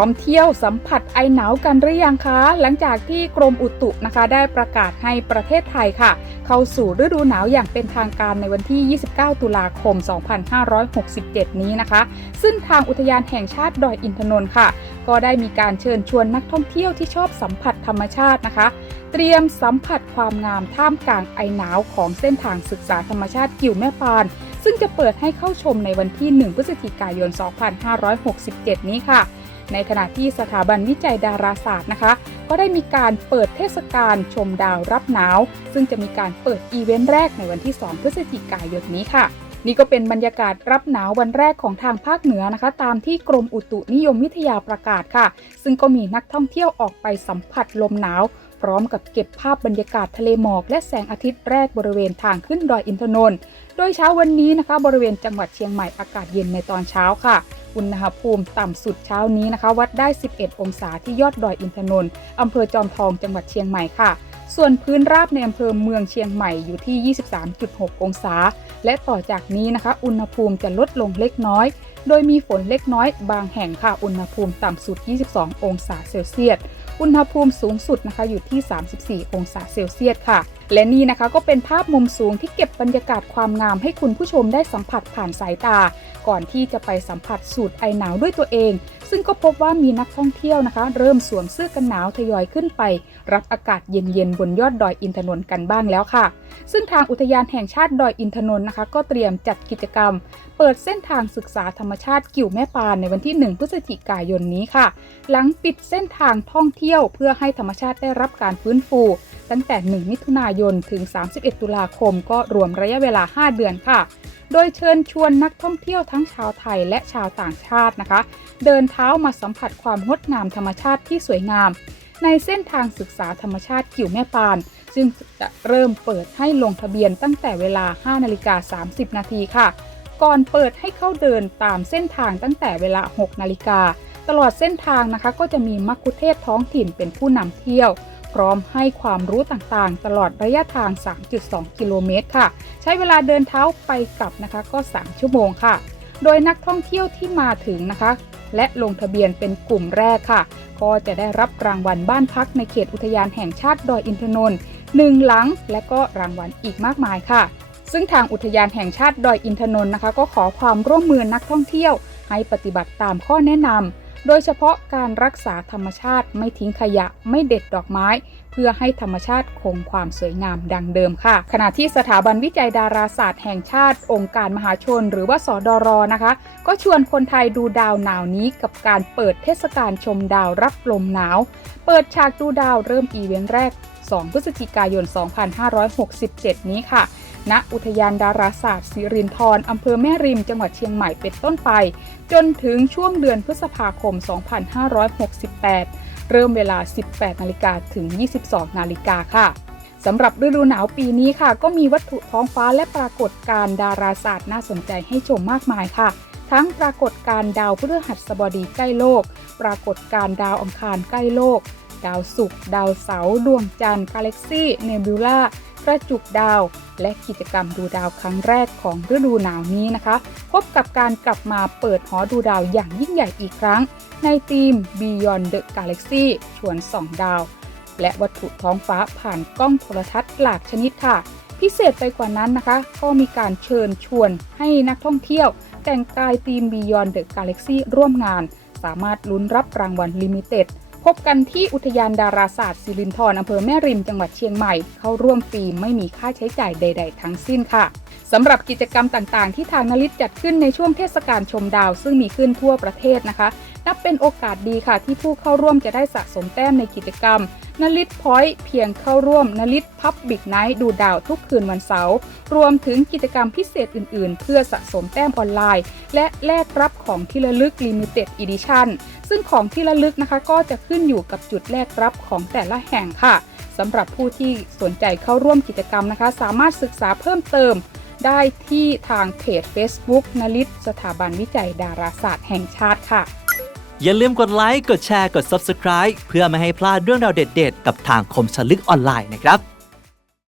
ร้อมเที่ยวสัมผัสไอหนาวกันหรือยังคะ หลังจากที่กรมอุตุนะคะ ได้ประกาศให้ประเทศไทยค่ะ เข้าสู่ฤดูหนาวอย่างเป็นทางการในวันที่ 29 ตุลาคม 2567 นี้นะคะ ซึ่งทางอุทยานแห่งชาติดอยอินทนนท์ค่ะ ก็ได้มีการเชิญชวนนักท่องเที่ยวที่ชอบสัมผัสธรรมชาตินะคะเตรียมสัมผัสความงามท่ามกลางไอหนาวของเส้นทางศึกษาธรรมชาติกิ่วแม่ปาน ซึ่งจะเปิดให้เข้าชมในวันที่ 1 พฤศจิกายน 2567 นี้ค่ะ ในขณะที่สถาบันวิจัยดาราศาสตร์นะคะ ก็ได้มีการเปิดเทศกาลชมดาวรับหนาว ซึ่งจะมีการเปิดอีเวนต์แรกในวันที่ 2 พฤศจิกายนนี้ค่ะนี่ก็เป็นบรรยากาศรับหนาววันแรกของทางภาคเหนือนะคะ ตามที่กรมอุตุนิยมวิทยาประกาศค่ะ ซึ่งก็มีนักท่องเที่ยวออกไปสัมผัสลมหนาว พร้อมกับเก็บภาพบรรยากาศทะเลหมอก และแสงอาทิตย์แรกบริเวณทางขึ้นดอยอินทนนท์ โดยเช้าวันนี้นะคะ บริเวณจังหวัดเชียงใหม่อากาศเย็นในตอนเช้าค่ะ อุณหภูมิต่ำสุดเช้านี้นะคะ วัดได้ 11 องศาที่ยอดดอยอินทนนท์อำเภอจอมทองจังหวัดเชียงใหม่ค่ะส่วนพื้นราบในอำเภอเมืองเชียงใหม่อยู่ที่ 23.6 องศา และต่อจากนี้นะคะ อุณหภูมิจะลดลงเล็กน้อย โดยมีฝนเล็กน้อยบางแห่งค่ะ อุณหภูมิต่ำสุด 22 องศาเซลเซียส อุณหภูมิสูงสุดนะคะอยู่ที่ 34 องศาเซลเซียสค่ะ และนี่นะคะก็เป็นภาพมุมสูงที่เก็บบรรยากาศความงามให้คุณผู้ชมได้สัมผัสผ่านสายตา ก่อนที่จะไปสัมผัสสูตรไอหนาวด้วยตัวเอง ซึ่งก็พบว่ามีนักท่องเที่ยวนะคะ เริ่มสวมเสื้อกันหนาวทยอยขึ้นไป รับอากาศเย็นๆบนยอดดอยอินทนนท์กันบ้างแล้วค่ะ ซึ่งทางอุทยานแห่งชาติดอยอินทนนท์นะคะ ก็เตรียมจัดกิจกรรม เปิดเส้นทางศึกษาธรรมชาติกิ่วแม่ปานในวันที่ 1 พฤศจิกายนนี้ค่ะ หลังปิดเส้นทางท่องเที่ยวเพื่อให้ธรรมชาติได้รับการฟื้นฟู ตั้งแต่ 1 มิถุนายนถึง 31 ตุลาคม ก็รวมระยะเวลา 5 เดือนค่ะ โดยเชิญชวนนักท่องเที่ยวทั้งชาวไทยและชาวต่างชาตินะคะ เดินเท้ามาสัมผัสความงดงามธรรมชาติที่สวยงาม ในเส้นทางศึกษาธรรมชาติกิ่วแม่ปาน ซึ่งจะเริ่มเปิดให้ลงทะเบียนตั้งแต่เวลา 5นาฬิกา30 นาทีค่ะ ก่อนเปิดให้เข้าเดินตามเส้นทางตั้งแต่เวลา 6 นาฬิกา ตลอดเส้นทางนะคะก็จะมีมักคุเทศท้องถิ่นเป็นผู้นำเที่ยว พร้อมให้ความรู้ต่างๆ ตลอดระยะทาง 3.2 กิโลเมตรค่ะ ใช้เวลาเดินเท้าไปกลับนะคะก็ 3 ชั่วโมงค่ะ โดยนักท่องเที่ยวที่มาถึงนะคะ และลงทะเบียนเป็นกลุ่มแรกค่ะ ก็จะได้รับรางวัลบ้านพักในเขตอุทยานแห่งชาติดอยอินทนนท์หนึ่งหลัง และก็รางวัลอีกมากมายค่ะ ซึ่งทางอุทยานแห่งชาติดอยอินทนนท์นะคะ ก็ขอความร่วมมือนักท่องเที่ยว ให้ปฏิบัติตามข้อแนะนำ โดยเฉพาะการรักษาธรรมชาติไม่ทิ้งขยะไม่เด็ดดอกไม้ เพื่อให้ธรรมชาติคงความสวยงามดังเดิมค่ะ ขณะที่สถาบันวิจัยดาราศาสตร์แห่งชาติ องค์การมหาชน หรือว่าสดรนะคะ ก็ชวนคนไทยดูดาวหนาวนี้กับการเปิดเทศกาลชมดาวรับลมหนาว เปิดฉากดูดาวเริ่มอีเวนต์แรก 2 พฤศจิกายน 2567 นี้ค่ะ ณอุทยานดาราศาสตร์สิรินธรอำเภอแม่ริม จังหวัดเชียงใหม่เป็นต้นไป จนถึงช่วงเดือนพฤษภาคม 2568 เริ่มเวลา 18 นาฬิกาถึง 22 นาฬิกาค่ะสำหรับฤดูหนาวปีนี้ค่ะ ก็มีวัตถุท้องฟ้าและปรากฏการดาราศาสตร์น่าสนใจให้ชมมากมายค่ะ ทั้งปรากฏการดาวพฤหัสบดีใกล้โลก ปรากฏการดาวอังคารใกล้โลก ดาวศุกร์ดาวเสาร์ดวงจันทร์กาแล็กซี่เนบิวลากระจุกดาว และกิจกรรมดูดาวครั้งแรกของฤดูหนาวนี้นะคะ พบกับการกลับมาเปิดหอดูดาวอย่างยิ่งใหญ่อีกครั้ง ในทีม Beyond the Galaxy ชวนส่องดาว และวัตถุท้องฟ้าผ่านกล้องโทรทัศน์หลากชนิดค่ะ พิเศษไปกว่านั้นนะคะ ก็มีการเชิญชวนให้นักท่องเที่ยว แต่งกายทีม Beyond the Galaxy ร่วมงาน สามารถลุ้นรับรางวัลลิมิเต็ด พบกันที่อุทยานดาราศาสตร์สิรินธรอำเภอแม่ริมจังหวัดเชียงใหม่ เข้าร่วมฟรีไม่มีค่าใช้จ่ายใด ๆ ทั้งสิ้นค่ะ สำหรับกิจกรรมต่างๆ ที่ทางนลิตจัดขึ้นในช่วงเทศกาลชมดาว ซึ่งมีขึ้นทั่วประเทศนะคะ นับเป็นโอกาสดีค่ะ ที่ผู้เข้าร่วมจะได้สะสมแต้มในกิจกรรมนลิตพอยต์เพียงเข้าร่วมนลิตพับบิกไนท์ดูดาวทุกคืนวันเสาร์รวมถึงกิจกรรมพิเศษอื่นๆ เพื่อสะสมแต้มออนไลน์ และแลกรับของที่ระลึก Limited Edition ซึ่งของที่ระลึกนะคะก็จะขึ้นอยู่กับจุดแลกรับของแต่ละแห่งค่ะสำหรับผู้ที่สนใจเข้าร่วมกิจกรรมนะคะ สามารถศึกษาเพิ่มเติม ได้ที่ทางเพจ Facebook นลิตสถาบันวิจัยดาราศาสตร์แห่งชาติค่ะ อย่าลืมกดไลค์ กดแชร์ กด Subscribe เพื่อไม่ให้พลาดเรื่องราวเด็ด ๆ กับทางคมสลึกออนไลน์นะครับ